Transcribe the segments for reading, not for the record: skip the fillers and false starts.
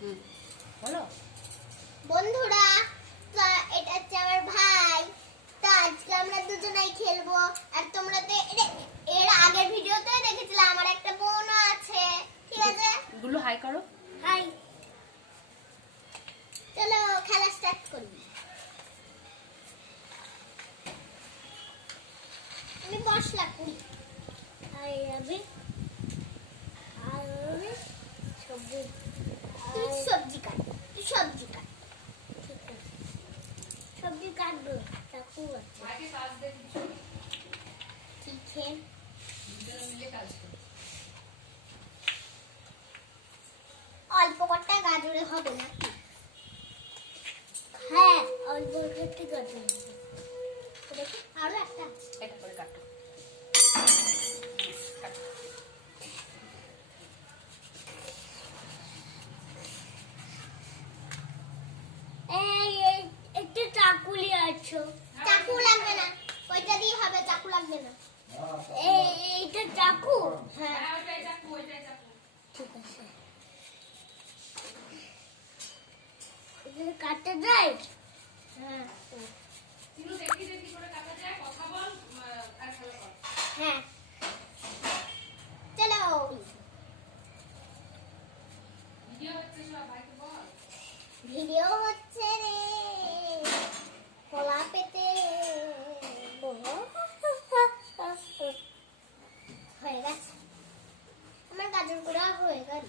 বলো বন্ধুরা, তো এটা হচ্ছে আমার ভাই। তো আজকে আমরা দুজনেই খেলবো। আর তোমরা তো এর আগের ভিডিওতে দেখেছিলে আমার একটা বোনও আছে, ঠিক আছে? গুলো হাই করো। হাই। চলো খেলা স্টার্ট করি। আমি মশলা করি। হাই আবি সবজি, তুই সবজি কাট, তুই সবজি কাট। ঠিক আছে, সবজি কাটবো। চাকু আছে, ঠিক আছে। অল্প কটা গাজরে হবে না? হ্যাঁ, অল্প একটু গাজর হবে। দেখি আরো একটা আছে। এটা করে কাটো। এই একটু চাকুলি আছো। চাকু লাগবে না, ওইটা দিয়ে হবে। চাকু লাগবে না। এইটা চাকু? হ্যাঁ ওইটাই চাকু, ওইটাই চাকু। ঠিক আছে, এটা কাটতে যায়। হ্যাঁ তিনু দেখি দেখি করে কাটা যায়। কথা বল আর খেলা কর। হ্যাঁ, চলো। ভিডিও হচ্ছে, সব ভাইকে বল। ভিডিও হচ্ছে রে, কলা পেতে হয়ে গেছে। আমার গাজর গুঁড়া হয়ে গেল।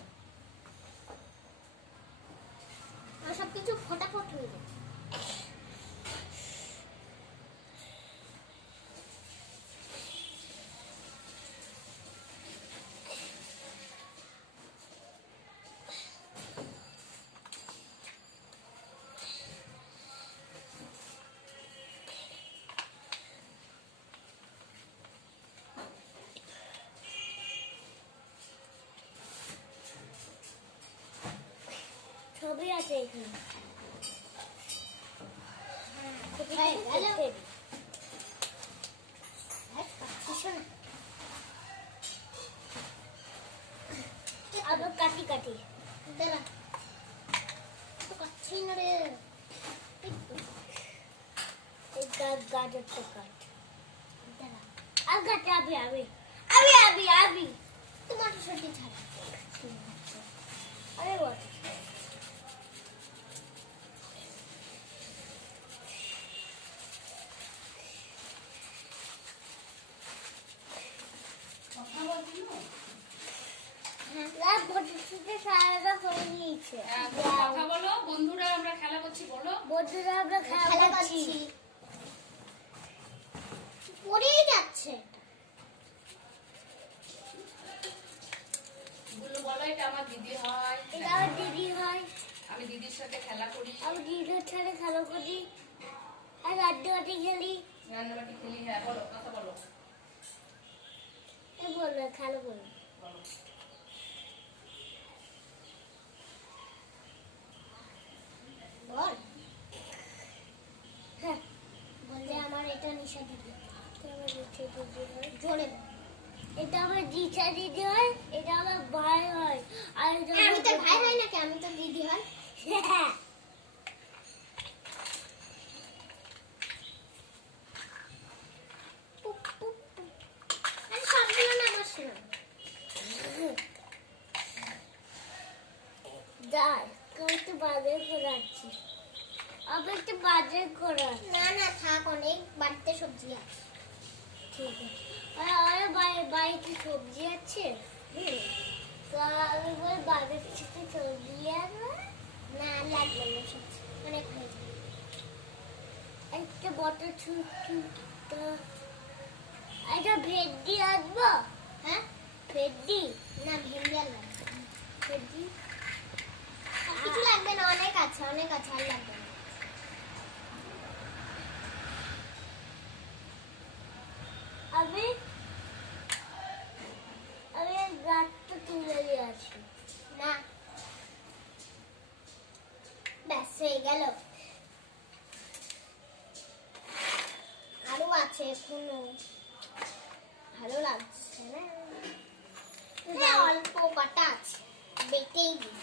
আর সবকিছু ফটাফট হয়ে গেল। ছবি আছে এখানে। আবার কাটি কাটি দাঁড়া, তো কাটছি না রে। এই গাজরটা কাট। দাঁড়া, আর কাটে। আবি আবি আবি আবি আবি তোমার সত্যি ছাড়া। আরে বাবা, কথা বলো। বন্ধুরা আমরা খেলা করছি, বলো। বন্ধুরা আমরা খেলা করছি। পড়েই যাচ্ছে। গুলো বলো, এটা আমার দিদি হয়। এটা আমার দিদি হয়। আমি দিদির সাথে খেলা করি। আমি দিদির সাথে খেলা করি। আর রান্নাবাটি খেলি। রান্নাবাটি খেলি। হ্যাঁ বলো, কথা বলো। এই বললো খেলা করি। বলো। বল। হ্যাঁ, বললে আমার এটা নিশা দিদি। জোরে বল। এটা আমার দিশা দিদি হয়, এটা আমার ভাই হয়। আর আমি তো ভাই হয় নাকি? আমি তো দিদি হয়। সবগুলো না আমার শোনা যাই, একটু বাজার করাচ্ছি। আবার একটু বাজার করা। না না থাক, অনেক বাড়িতে সবজি আছে। ঠিক আছে, আর বাড়িতে সবজি আছে। তো আমি বল বাজার থেকে সবজি আনবো। না লাগবে না, সবজি অনেক হয়ে যাবে। একটা বটল ছুটি, একটা ভেন্ডি আনবো। হ্যাঁ ভেন্ডি না, ভেন্ডি আর লাগবে। ভেন্ডি কিছু লাগবে না, অনেক আছে, অনেক আছে, আর লাগবে না। আমি গাছটা তুলে নিয়ে আসি। না ব্যাস হয়ে গেল। আরো আছে এখনো, ভালো লাগছে না। অল্প কটা আছে, বেটেই দিই।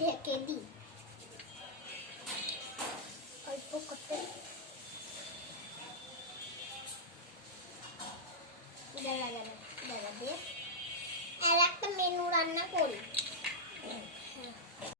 ঢেকে দিই।